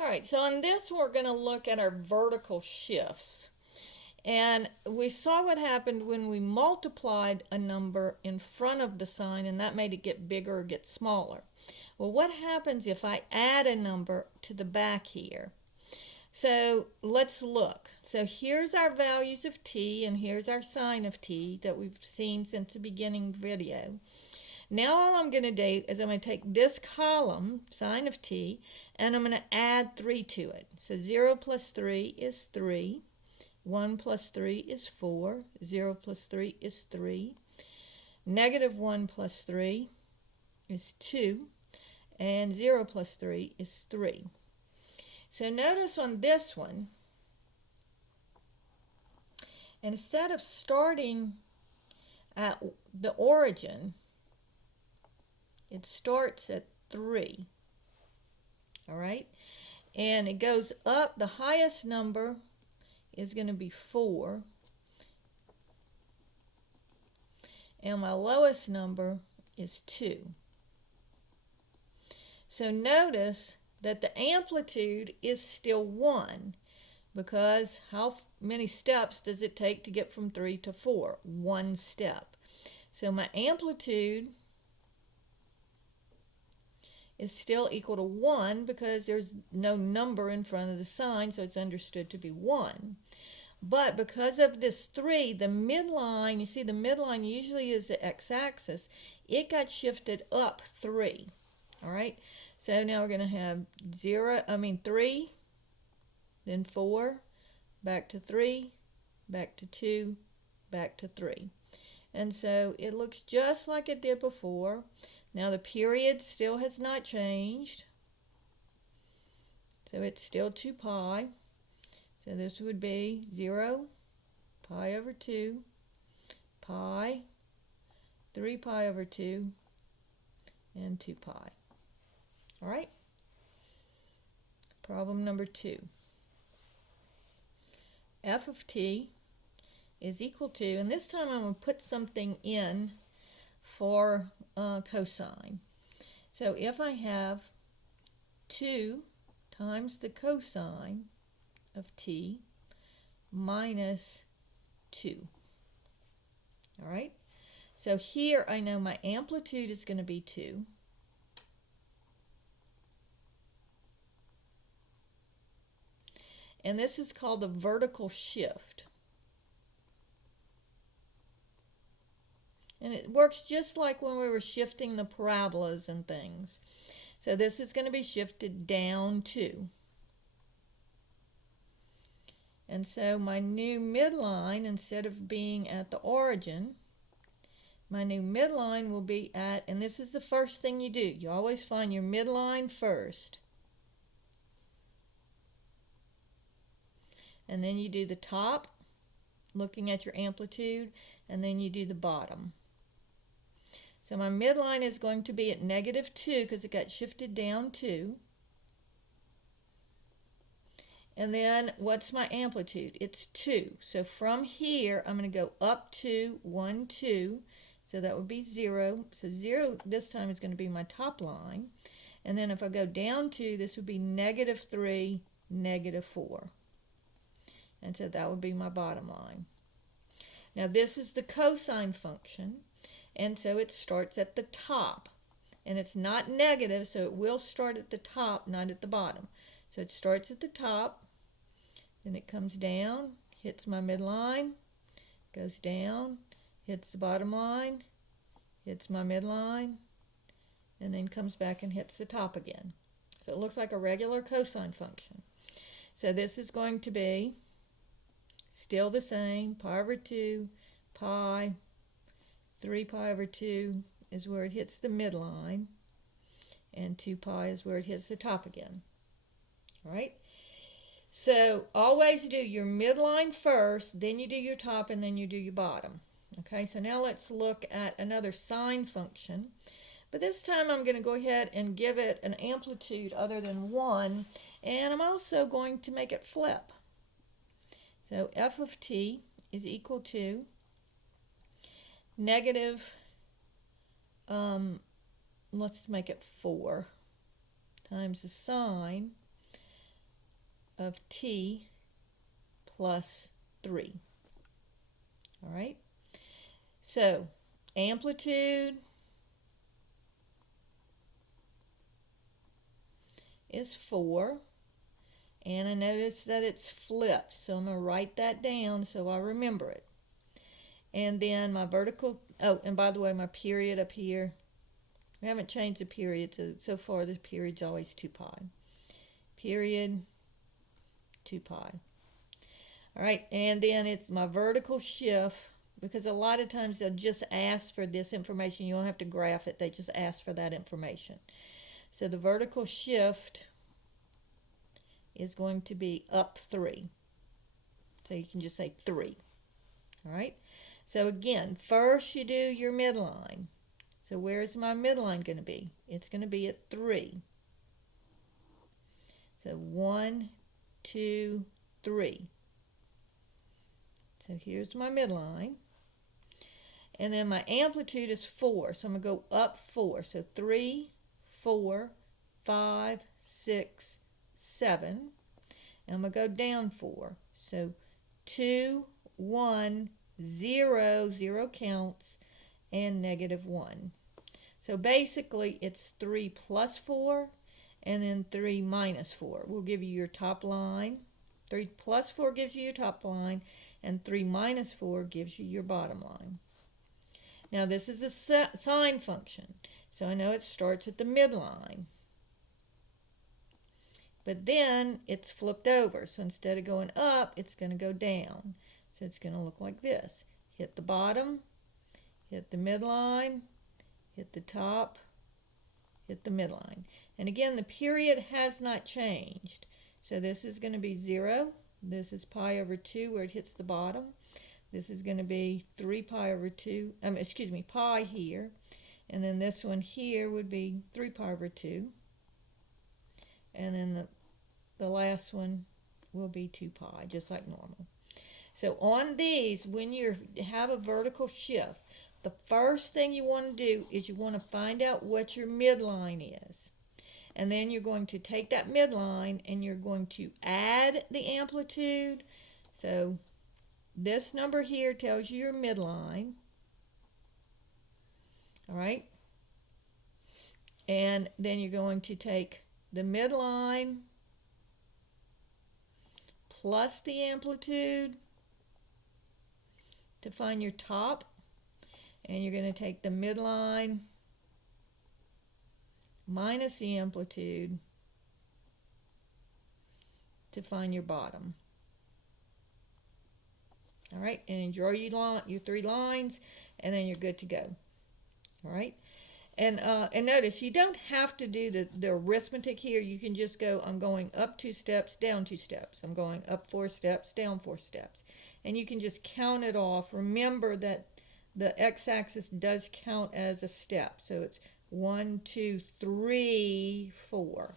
All right, so on this we're going to look at our vertical shifts. And we saw what happened when we multiplied a number in front of the sign, and that made it get bigger or get smaller. Well, what happens if I add a number to the back here? So let's look. So here's our values of t, and here's our sine of t that we've seen since the beginning video. Now all I'm going to do is I'm going to take this column, sine of t, and I'm going to add 3 to it. So 0 plus 3 is 3. 1 plus 3 is 4. 0 plus 3 is 3. Negative 1 plus 3 is 2. And 0 plus 3 is 3. So notice on this one, instead of starting at the origin, it starts at 3. All right? And it goes up. The highest number is going to be 4. And my lowest number is 2. So notice that the amplitude is still 1, because how many steps does it take to get from 3 to 4? 1 step. So my amplitude is still equal to 1 because there's no number in front of the sign, so it's understood to be 1. But because of this 3, the midline, you see the midline usually is the x-axis, it got shifted up 3. All right? So now we're going to have 3, then 4, back to 3, back to 2, back to 3. And so it looks just like it did before. Now the period still has not changed. So it's still 2 pi. So this would be 0, pi over 2, pi, 3 pi over 2, and 2 pi. All right? Problem number 2. F of t is equal to, and this time I'm going to put something in for cosine. So if I have 2 times the cosine of t minus 2. All right? So here I know my amplitude is going to be 2. And this is called a vertical shift. And it works just like when we were shifting the parabolas and things. So this is going to be shifted down 2. And so my new midline, instead of being at the origin, my new midline will be at, and this is the first thing you do. You always find your midline first. And then you do the top, looking at your amplitude, and then you do the bottom. So my midline is going to be at negative 2 because it got shifted down 2. And then what's my amplitude? It's 2. So from here, I'm going to go up 2, 1, 2. So that would be 0. So 0 this time is going to be my top line. And then if I go down 2, this would be negative 3, negative 4. And so that would be my bottom line. Now this is the cosine function, and so it starts at the top. And it's not negative, so it will start at the top, not at the bottom. So it starts at the top, then it comes down, hits my midline, goes down, hits the bottom line, hits my midline, and then comes back and hits the top again. So it looks like a regular cosine function. So this is going to be still the same, pi over 2, pi, 3 pi over 2 is where it hits the midline, and 2 pi is where it hits the top again. All right? So always do your midline first, then you do your top, and then you do your bottom. Okay, so now let's look at another sine function. But this time I'm going to go ahead and give it an amplitude other than 1, and I'm also going to make it flip. So f of t is equal to negative, let's make it 4 times the sine of t plus 3. All right? So, amplitude is 4. And I notice that it's flipped, so I'm going to write that down so I remember it. And then my vertical, oh, and by the way, my period up here, we haven't changed the period, so far the period's always 2 pi. Period, 2 pi. All right, and then it's my vertical shift, because a lot of times they'll just ask for this information. You don't have to graph it, they just ask for that information. So the vertical shift is going to be up 3. So you can just say 3. All right? So again, first you do your midline. So where's my midline going to be? It's going to be at 3. So 1, 2, 3. So here's my midline. And then my amplitude is 4. So I'm going to go up 4. So 3, 4, 5, 6, 7. And I'm going to go down 4. So 2, 1, 0, 0 counts, and -1. So basically it's 3 plus 4 and then 3 minus 4 will give you your top line. 3 plus 4 gives you your top line, and 3 minus 4 gives you your bottom line. Now this is a sine function, so I know it starts at the midline. But then it's flipped over, so instead of going up, it's going to go down. So it's going to look like this. Hit the bottom, hit the midline, hit the top, hit the midline. And again, the period has not changed. So this is going to be 0. This is pi over 2 where it hits the bottom. This is going to be 3 pi over 2, pi here. And then this one here would be 3 pi over 2. And then the last one will be 2 pi, just like normal. So on these, when you have a vertical shift, the first thing you want to do is you want to find out what your midline is. And then you're going to take that midline and you're going to add the amplitude. So this number here tells you your midline. All right? And then you're going to take the midline plus the amplitude to find your top, and you're going to take the midline minus the amplitude to find your bottom. All right, and draw your 3 lines, and then you're good to go. All right. And notice you don't have to do the arithmetic here. You can just go, I'm going up 2 steps, down 2 steps. I'm going up 4 steps, down 4 steps. And you can just count it off. Remember that the x-axis does count as a step. So it's 1, 2, 3, 4.